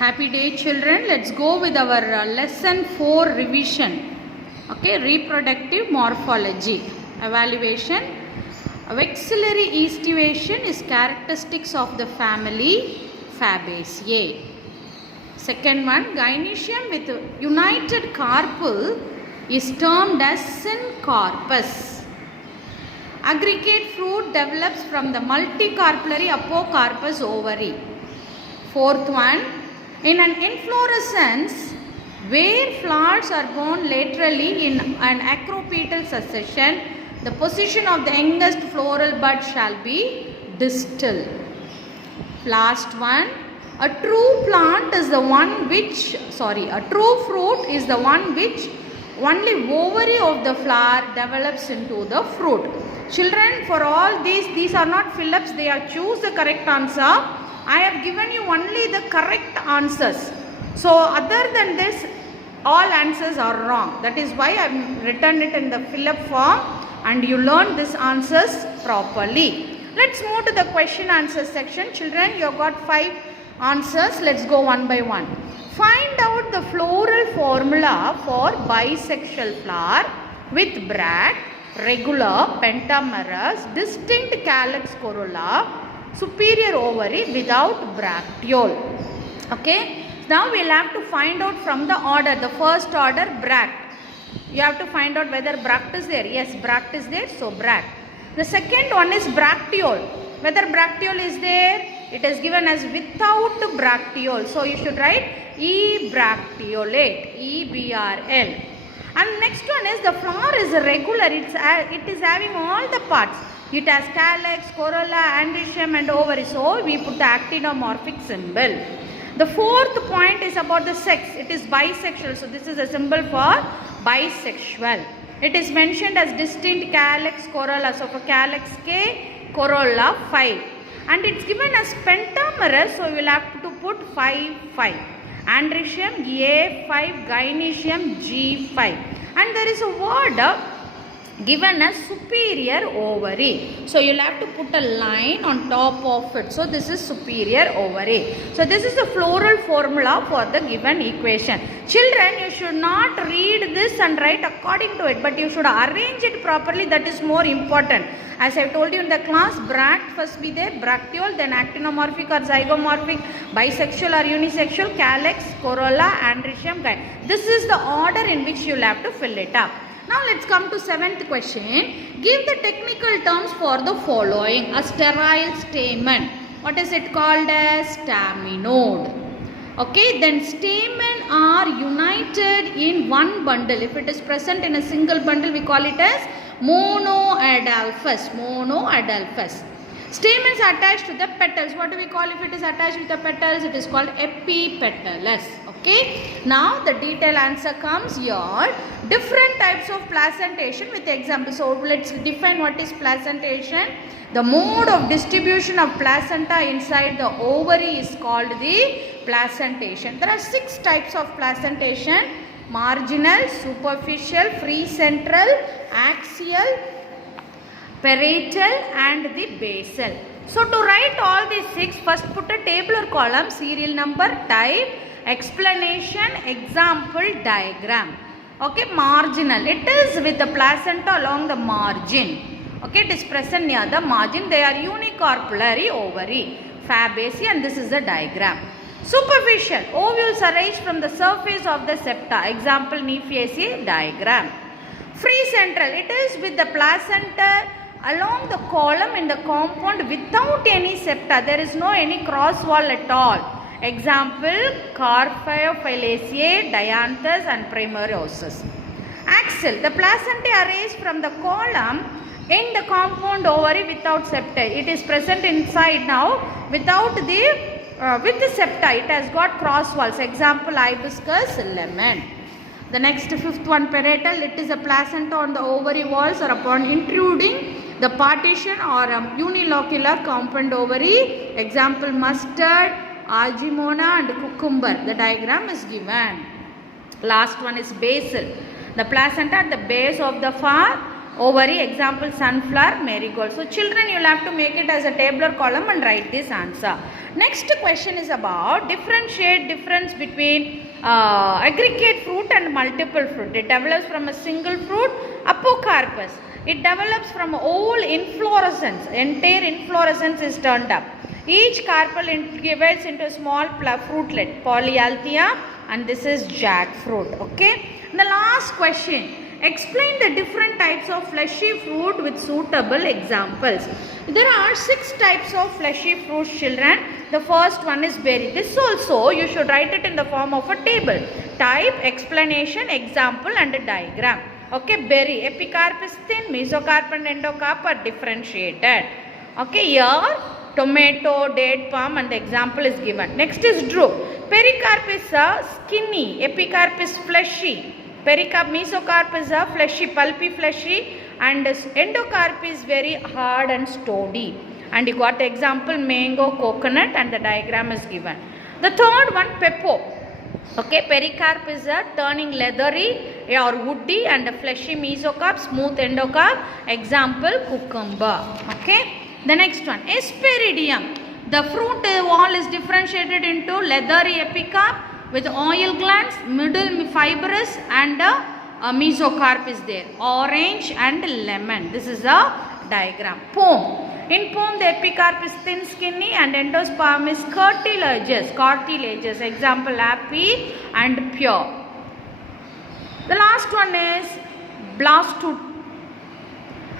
Happy day children. Let's go with our lesson 4 revision. Okay, reproductive morphology. Evaluation. Vexillary aestivation is characteristics of the family Fabaceae. Second one, gynoecium with united carpel is termed as syncarpous. Aggregate fruit develops from the multicarpellary apocarpous ovary. Fourth one, in an inflorescence where flowers are borne laterally in an acropetal succession, the position of the youngest floral bud shall be distal. Last one, a true plant is the one which, a true fruit is the one which only ovary of the flower develops into the fruit. Children, for all these are not fill-ups, they are choose the correct answer. I have given you only the correct answers. So, other than this, all answers are wrong. That is why I have written it in the fill-up form and you learn these answers properly. Let's move to the question answer section. Children, you have got 5 answers. Let's go one by one. Find out the floral formula for bisexual flower with bracts, regular, pentamerous, distinct calyx corolla, superior ovary without bracteole. Okay. Now we will have to find out from the order. The first order, bract. You have to find out whether bract is there. Yes, bract is there. So bract. The second one is bracteole. Whether bracteole is there, it is given as without bracteole. So you should write ebracteolate. EBRL. And next one is the flower is regular. It is having all the parts. It has calyx, corolla, androecium and ovary. So we put the actinomorphic symbol. The fourth point is about the sex. It is bisexual. So this is a symbol for bisexual. It is mentioned as distinct calyx, corolla. So for calyx K, corolla 5. And it's given as pentamerous. So we will have to put 5, 5. Androecium A5, gynoecium G5. And there is a word given as superior ovary. So you will have to put a line on top of it. So this is superior ovary. So this is the floral formula for the given equation. Children, you should not read this and write according to it, but you should arrange it properly. That is more important. As I told you in the class, bract first be there, bracteole, then actinomorphic or zygomorphic, bisexual or unisexual, calyx, corolla, androecium, gyne. This is the order in which you will have to fill it up. Now let's come to 7th question. Give the technical terms for the following. A sterile stamen. What is it called as? Staminode. Okay, then stamen are united in one bundle. If it is present in a single bundle, we call it as monoadelphous. Monoadelphous. Stamens are attached to the petals. What do we call if it is attached with the petals? It is called epipetalous. Okay. Now the detailed answer comes here. Different types of placentation with examples. So let's define what is placentation. The mode of distribution of placenta inside the ovary is called the placentation. There are 6 types of placentation: marginal, superficial, free central, axial, parietal and the basal. So to write all these 6, first put a tabular column, serial number, type, explanation, example, diagram. Okay, marginal. It is with the placenta along the margin. Okay, it is present near the margin. They are unicarpellary ovary, Fabaceae, and this is the diagram. Superficial. Ovules arise from the surface of the septa. Example, Nymphaceae, diagram. Free central. It is with the placenta along the column in the compound without any septa. There is no any cross wall at all. Example, Carpiophalaceae, Dianthus and Primorosas. Axial. The placenta arise from the column in the compound ovary without septa. It is present inside now without the with the septa. It has got cross walls. Example, Hibiscus lemon. The next 5th one, parietal. It is a placenta on the ovary walls or upon intruding the partition or unilocular compound ovary. Example, mustard, argemona and cucumber. The diagram is given. Last one is basal. The placenta at the base of the flower ovary. Example, sunflower, marigold. So children, you will have to make it as a tabular column and write this answer. Next question is about differentiate difference between aggregate fruit and multiple fruit. It develops from a single fruit, apocarpus. It develops from whole inflorescence. Entire inflorescence is turned up. Each carpel divides into a small fruitlet, polyalthia, and this is jackfruit. Okay. And the last question. Explain the different types of fleshy fruit with suitable examples. There are 6 types of fleshy fruits, children. The first one is berry. This also you should write it in the form of a table. Type, explanation, example and a diagram. Okay, berry. Epicarp is thin, mesocarp and endocarp are differentiated. Okay, here tomato, date, palm and the example is given. Next is drupe. Pericarp is skinny, epicarp is fleshy. Pericarp, mesocarp is a fleshy, pulpy fleshy, and endocarp is very hard and stody. And you got the example mango, coconut, and the diagram is given. The third one, pepo. Okay, pericarp is a turning leathery or woody, and a fleshy mesocarp, smooth endocarp. Example, cucumber. Okay. The next one, Hesperidium. The fruit wall is differentiated into leathery epicarp with oil glands, middle fibrous, and mesocarp is there. Orange and lemon. This is a diagram. Pome. In pome, the epicarp is thin, skinny, and endosperm is cartilages. Example, apple and pure. The last one is blastut.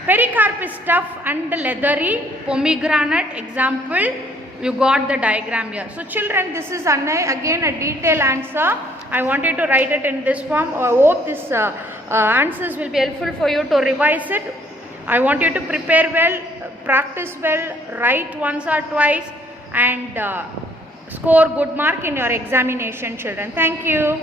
Pericarp is tough and leathery. Pomegranate. Example, you got the diagram here. So children, this is again a detailed answer. I want you to write it in this form. I hope this answers will be helpful for you to revise it. I want you to prepare well, practice well, write once or twice, and score good mark in your examination, children. Thank you.